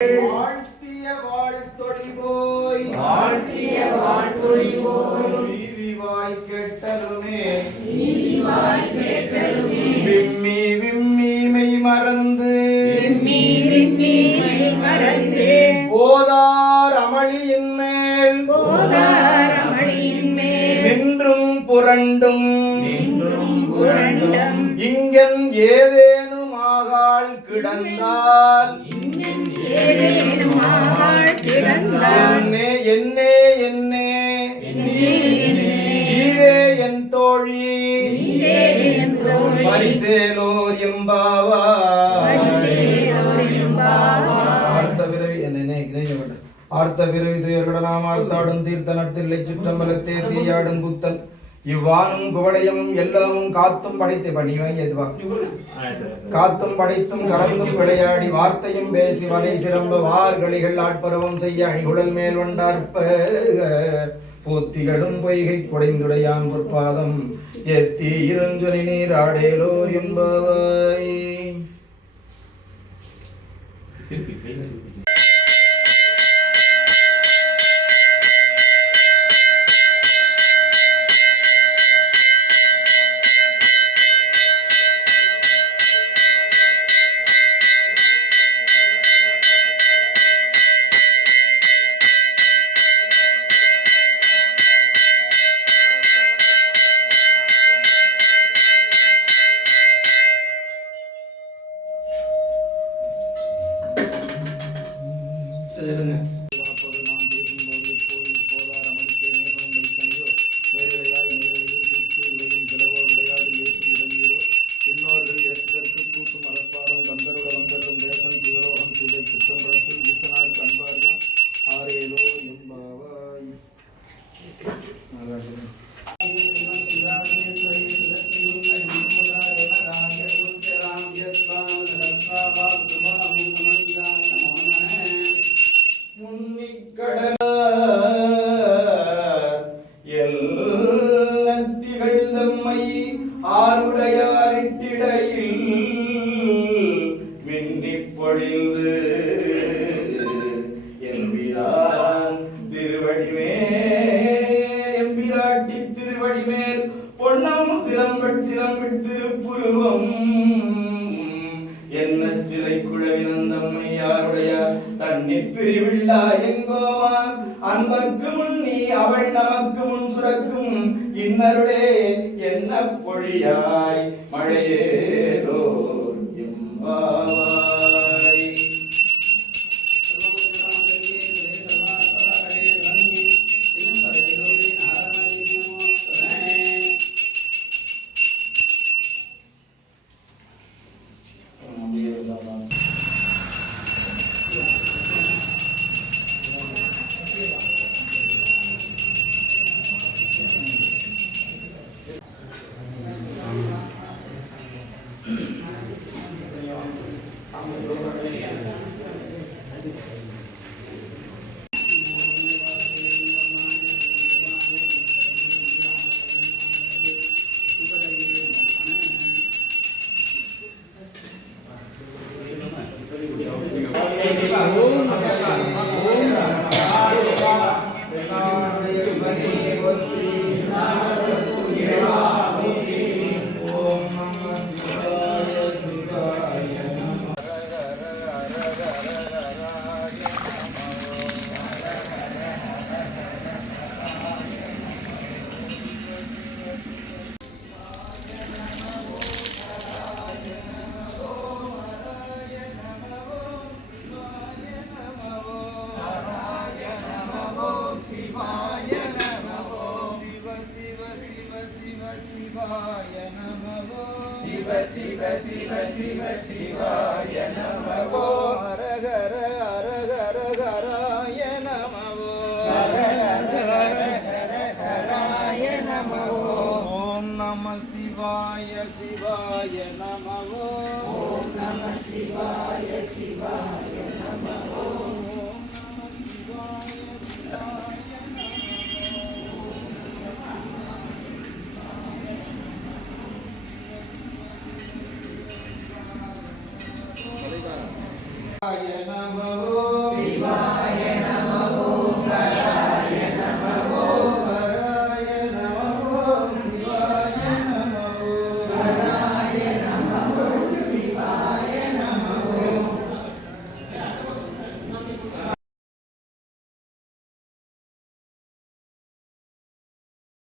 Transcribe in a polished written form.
வாழ்த்திய வாழ்த்தொழி போய் வீதிவாய் கேட்டலுமே விம்மி விம்மி மெய் மறந்து போதார் அமளியின் மேல் நின்றும் புரண்டும் இங்கன் ஏதேனும் ஆகாள் கிடந்தால் என்னே என்னே ஈரே என் தோழி பரிசேலோர் எம்பாவாய் ஆர்த்த பிறவி துயர்களுடன் ஆர்த்தாடும் தீர்த்தனத்தில்லை சுற்றம்பலத்தே தீயாடும் புத்தன் இவ்வானும் குவடையும் எல்லாமும் காத்தும் படைத்து காத்தும் படைத்தும் கலந்தும் விளையாடி வார்த்தையும் பேசி வரை சிறம்ப வார்களிகள் ஆட்பரவம் செய்ய அணிகுழல் மேல் வண்டார்ப்ப போத்திகளும் பொய்கை குடைந்துடையான் பொற்பாதம் எத்தி இருஞ்சொலி நீர் ஆடேலோர் என்பவாய். திருவடிமேல் பொன்னம் சிலம்பித்திருப்புருவம் என்ன சிலை குழவினந்தம்மை யாருடையார் தண்ணீர் பிரிவில்லா எங்கோமான் அன்பர்க்கு முன்னி அவள் நமக்கு முன் சுரக்கும் இன்னருளே என்ன பொழியாய் மழையேலோ எம்பாவாய். शिव शिव शिव शिवाय नमो हर हर हर हर हराय नमो हर हर हर हर हराय नमो ओम नमः शिवाय शिवाय नमो ओम नमः शिवाय शिवाय